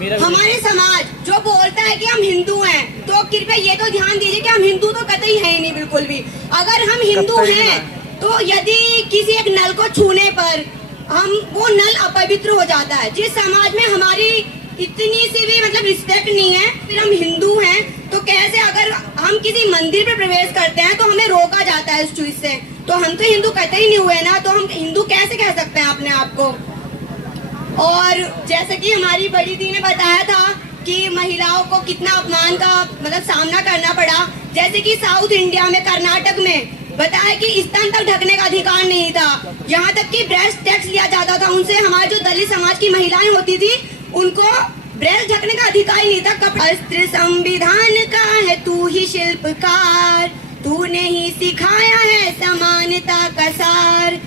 हमारे समाज जो बोलता है कि हम हिंदू हैं, तो कृपया ये तो ध्यान दीजिए कि हम हिंदू तो कतई है ही नहीं, बिल्कुल भी। अगर हम हिंदू हैं तो यदि किसी एक नल को छूने पर वो नल अपवित्र हो जाता है। जिस समाज में हमारी इतनी सी भी मतलब रिस्पेक्ट नहीं है, फिर हम हिंदू हैं तो कैसे, अगर हम किसी मंदिर में प्रवेश करते हैं तो हमें रोका जाता है इस चीज से, तो हम तो हिंदू कतई नहीं हुए ना, तो हम हिंदू कैसे कह सकते हैं अपने आप को। और जैसे कि हमारी बड़ी दी ने बताया था कि महिलाओं को कितना अपमान का मतलब सामना करना पड़ा, जैसे कि साउथ इंडिया में कर्नाटक में बताया कि स्तन तक ढकने का अधिकार नहीं था, यहाँ तक कि ब्रेस्ट टैक्स लिया जाता था उनसे। हमारे जो दलित समाज की महिलाएं होती थी उनको ब्रेस्ट ढकने का अधिकार नहीं था। अस्त्र संविधान का है तू ही शिल्पकार, तूने ही सिखाया है समानता का सार,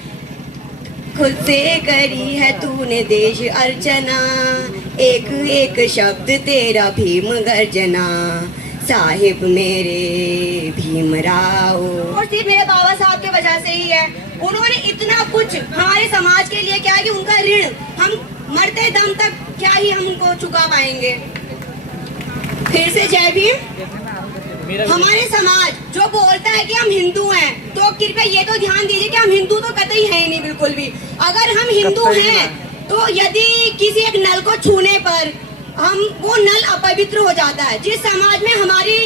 खुद से करी है तूने देश अर्चना, एक एक शब्द तेरा भीम गर्जना, साहिब मेरे भीमराव। और सिर्फ मेरे बाबा साहब के वजह से ही है, उन्होंने इतना कुछ हमारे समाज के लिए क्या है कि उनका ऋण हम मरते दम तक क्या ही हम उनको चुका पाएंगे। फिर से जय भीम। हमारे समाज जो बोलता है कि हम हिंदू हैं, तो कृपया ये तो ध्यान दीजिए कि हम हिंदू तो कतई है ही नहीं, बिल्कुल भी। अगर हम हिंदू हैं तो यदि किसी एक नल को छूने पर वो नल अपवित्र हो जाता है। जिस समाज में हमारी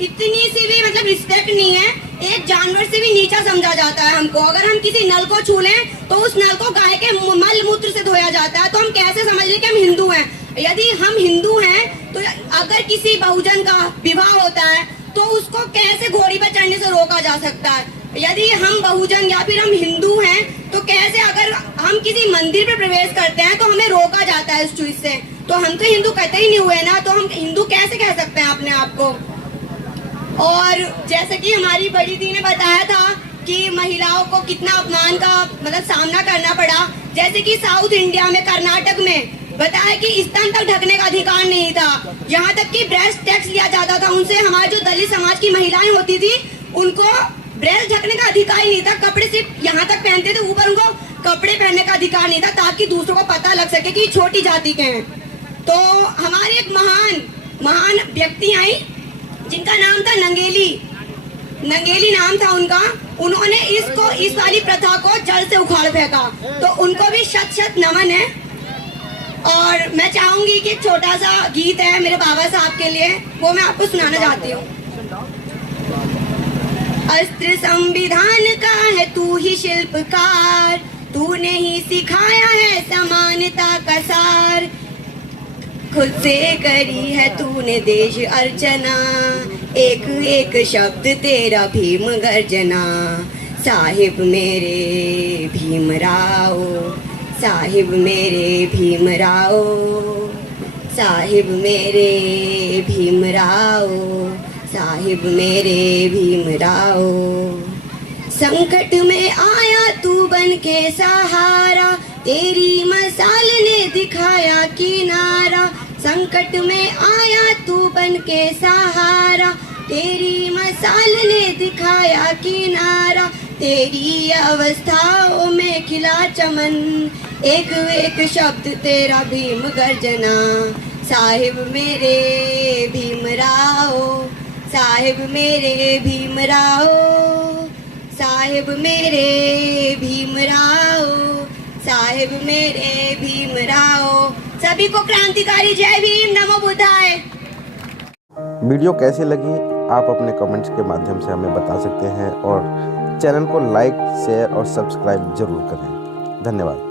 इतनी सी भी मतलब रिस्पेक्ट नहीं है, एक जानवर से भी नीचा समझा जाता है हमको। अगर हम किसी नल को छू लें तो उस नल को गाय के मल मूत्र से धोया जाता है, तो हम कैसे समझ लें कि हम हिंदू हैं। यदि हम हिंदू हैं तो अगर किसी बहुजन का विवाह होता है तो उसको कैसे घोड़ी पर चढ़ने से रोका जा सकता है। यदि हम बहुजन या फिर हम हिंदू हैं तो कैसे, अगर हम किसी मंदिर में प्रवेश करते हैं तो हमें रोका जाता है इस चीज से, तो हम तो हिंदू कतई नहीं हुए ना, तो हम हिंदू कैसे कह सकते हैं अपने आप को। और जैसे कि हमारी बड़ी दी ने बताया था कि महिलाओं को कितना अपमान का मतलब सामना करना पड़ा, जैसे कि साउथ इंडिया में कर्नाटक में बताया कि स्तन तक ढकने का अधिकार नहीं था, यहाँ तक कि ब्रेस्ट टैक्स लिया जाता था उनसे। हमारे जो दलित समाज की महिलाएं होती थी उनको ब्रेस्ट ढकने का अधिकार ही नहीं था, कपड़े सिर्फ यहाँ तक पहनते थे, ऊपर उनको कपड़े पहनने का अधिकार नहीं था, ताकि दूसरों को पता लग सके कि छोटी जाति के हैं। तो हमारे एक महान व्यक्ति आई जिनका नाम था नंगेली नाम था उनका। उन्होंने इस वाली प्रथा को जड़ से उखाड़ फेंका, तो उनको भी शत शत नमन है। और मैं चाहूंगी कि एक छोटा सा गीत है मेरे बाबा साहब के लिए, वो मैं आपको सुनाना चाहती हूँ। अस्त्र संविधान का है तू ही शिल्पकार, तूने ही सिखाया है समानता का सार, खुद से करी है तूने देश अर्चना, एक एक शब्द तेरा भीम गर्जना, साहिब मेरे भीमराव, साहिब मेरे भीमराव, साहिब मेरे भीमराव, साहिब मेरे भीमराव। संकट में आया तू बन के सहारा, तेरी मसाल ने दिखाया किनारा, संकट में आया तू बन के सहारा, तेरी मसाल ने दिखाया किनारा, तेरी अवस्थाओं में खिला चमन, एक एक शब्द तेरा भीम गर्जना, साहिब मेरे भीमराव, साहिब मेरे भीमराव, साहिब मेरे भीमराव, साहिब मेरे भीमराव। सभी को क्रांतिकारी जय भीम, नमो बुद्धाय। वीडियो कैसी लगी आप अपने कमेंट्स के माध्यम से हमें बता सकते हैं और चैनल को लाइक, शेयर और सब्सक्राइब जरूर करें। धन्यवाद।